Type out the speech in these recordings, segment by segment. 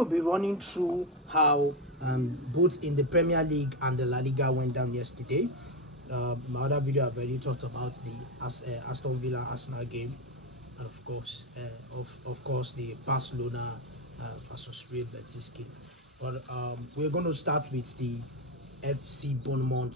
to be running through how both in the Premier League and the La Liga went down yesterday. My other video I've already talked about the Aston Villa Arsenal game, and of course the Barcelona versus Real Betis game. But we're going to start with the AFC Bournemouth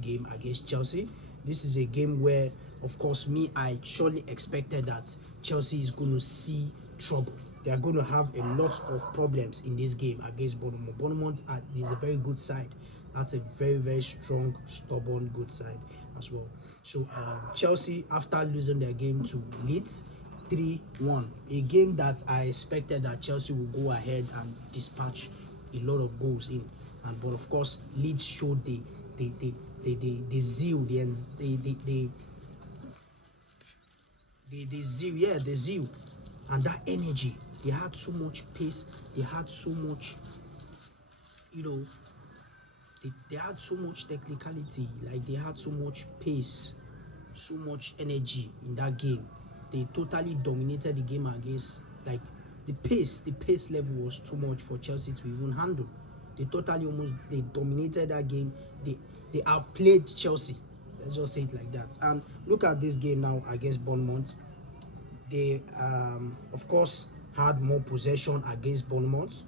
game against Chelsea. This is a game where, of course, I surely expected that Chelsea is going to see trouble. They are going to have a lot of problems in this game against Bournemouth. Bournemouth is a very good side. That's a very, very strong, stubborn, good side as well. So Chelsea, after losing their game to Leeds 3-1, a game that I expected that Chelsea would go ahead and dispatch a lot of goals in, but of course Leeds showed the zeal, the zeal and that energy. They had so much pace. They had so much, they had so much technicality. Like, they had so much pace, so much energy in that game. They totally dominated the game against, like, the pace level was too much for Chelsea to even handle. They dominated that game. They outplayed Chelsea. Let's just say it like that. And look at this game now against Bournemouth. They of course had more possession against Bournemouth.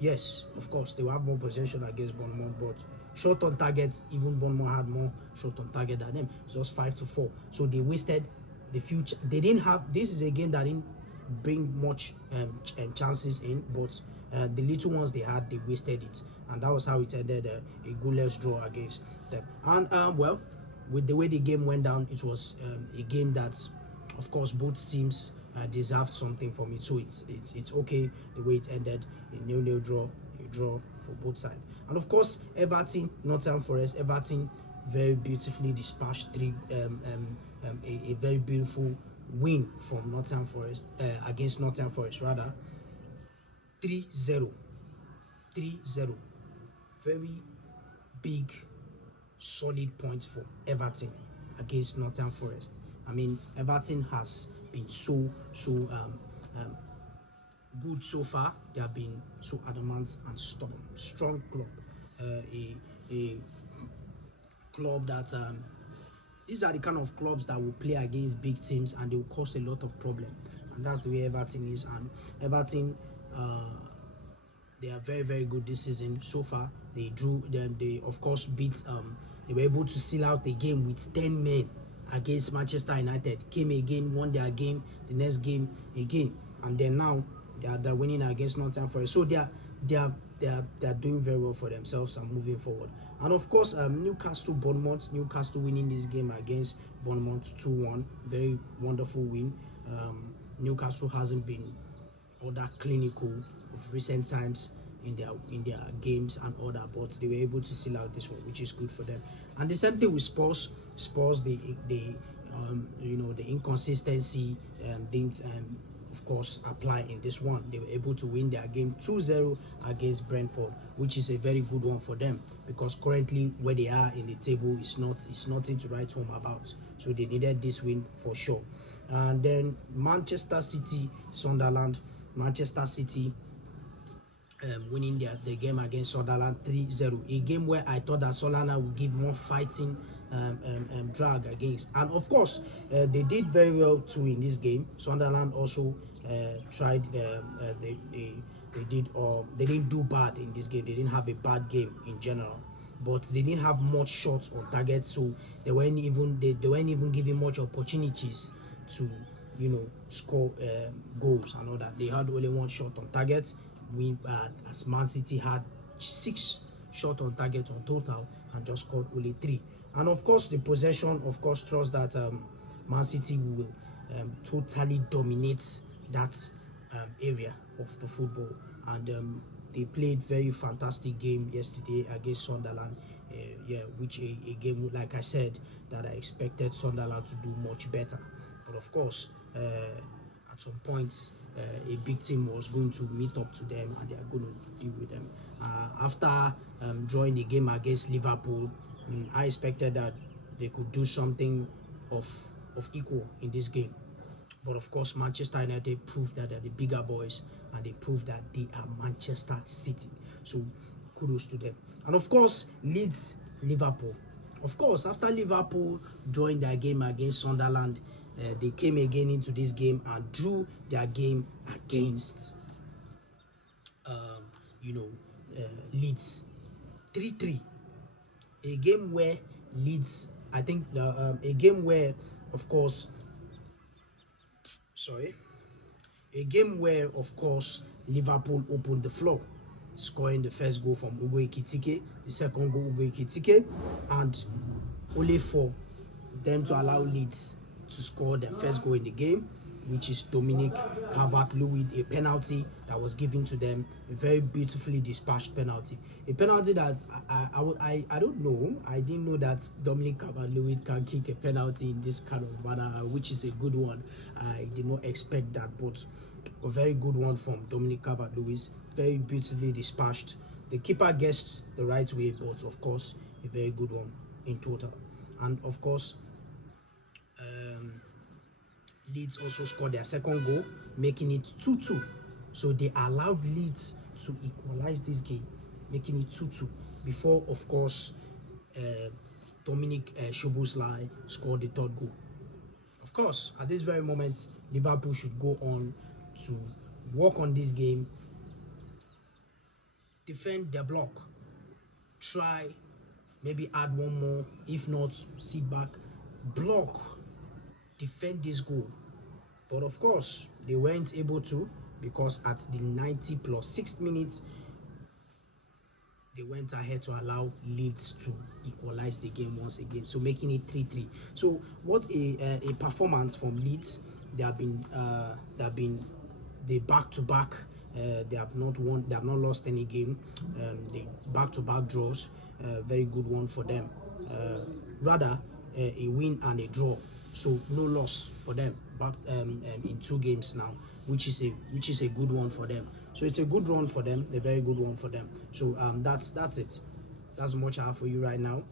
Yes, of course they will have more possession against Bournemouth, but shot on target, even Bournemouth had more shot on target than them. It was 5-4. So they wasted the future. They didn't have. This is a game that didn't bring much chances in, but the little ones they had, they wasted it, and that was how it ended, a goalless draw against them. And well, with the way the game went down, it was a game that, of course, both teams deserved something from it. So it's okay the way it ended, a 0-0 draw, a draw for both sides. And of course, Everton, Nottingham Forest. Everton very beautifully dispatched a very beautiful win from Nottingham Forest against Nottingham Forest, rather 3-0. Very big, solid points for Everton against Nottingham Forest. I mean, Everton has been so good so far. They have been so adamant and stubborn. Strong club, a club that these are the kind of clubs that will play against big teams and they will cause a lot of problem. And that's the way Everton is. And Everton, they are very, very good this season so far. They of course beat. They were able to seal out the game with 10 men against Manchester United. Came again, won their game, the next game again, and then now they're winning against Nottingham Forest. So they are doing very well for themselves and moving forward. And of course, Newcastle winning this game against Bournemouth 2-1. Very wonderful win. Newcastle hasn't been all that clinical of recent times in their games and all that, but they were able to seal out this one, which is good for them. And the same thing with Spurs. The inconsistency didn't of course apply in this one. They were able to win their game 2-0 against Brentford, which is a very good one for them, because currently where they are in the table is nothing to write home about. So they needed this win for sure. And then Manchester City, Sunderland. Manchester City winning the game against Sunderland 3-0. A game where I thought that Sunderland would give more fighting drag against, and of course they did very well too in this game. Sunderland also tried. They didn't do bad in this game. They didn't have a bad game in general, but they didn't have much shots on target, so they weren't even giving much opportunities to score goals and all that. They had only one shot on target. As Man City had 6 shots on target on total and just scored only 3. And of course, the possession, of course, trust that Man City will totally dominate that area of the football. And they played very fantastic game yesterday against Sunderland. Which a game, like I said, that I expected Sunderland to do much better. But of course, at some points, a big team was going to meet up to them and they are going to deal with them. After drawing the game against Liverpool, I expected that they could do something of equal in this game. But of course, Manchester United proved that they're the bigger boys and they proved that they are Manchester City. So kudos to them. And of course, Leeds, Liverpool. Of course, after Liverpool joined their game against Sunderland, they came again into this game and drew their game against um, you know Leeds 3-3. A game where Leeds, I think, a game where, of course, sorry, a game where, of course, Liverpool opened the floor, scoring the first goal from Ugo Ekitike, the second goal Ugo Ekitike, and only for them to allow Leeds to score their first goal in the game, which is Dominic Calvert-Lewin, a penalty that was given to them, a very beautifully dispatched penalty, a penalty that I don't know, I didn't know that Dominic Calvert-Lewin can kick a penalty in this kind of manner, which is a good one. I did not expect that, but a very good one from Dominic Calvert-Lewin, very beautifully dispatched. The keeper guessed the right way, but of course, a very good one in total. And of course, Leeds also scored their second goal, making it 2-2. So they allowed Leeds to equalize this game, making it 2-2 before, of course, Dominic Szoboszlai scored the third goal. Of course, at this very moment, Liverpool should go on to work on this game, defend their block, try, maybe add one more, if not, sit back, block, defend this goal. But of course, they weren't able to, because at the 90 plus 6 minutes, they went ahead to allow Leeds to equalize the game once again, so making it 3-3. So what a performance from Leeds. They have been they back-to-back. They have not won, they have not lost any game. They back-to-back draws. Very good one for them. Rather, a win and a draw, so no loss for them back in 2 games now, which is a good one for them. So it's a good run for them, a very good one for them. So that's it. That's much I have for you right now.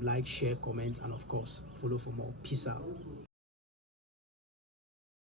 Like, share, comment, and of course follow for more. Peace out.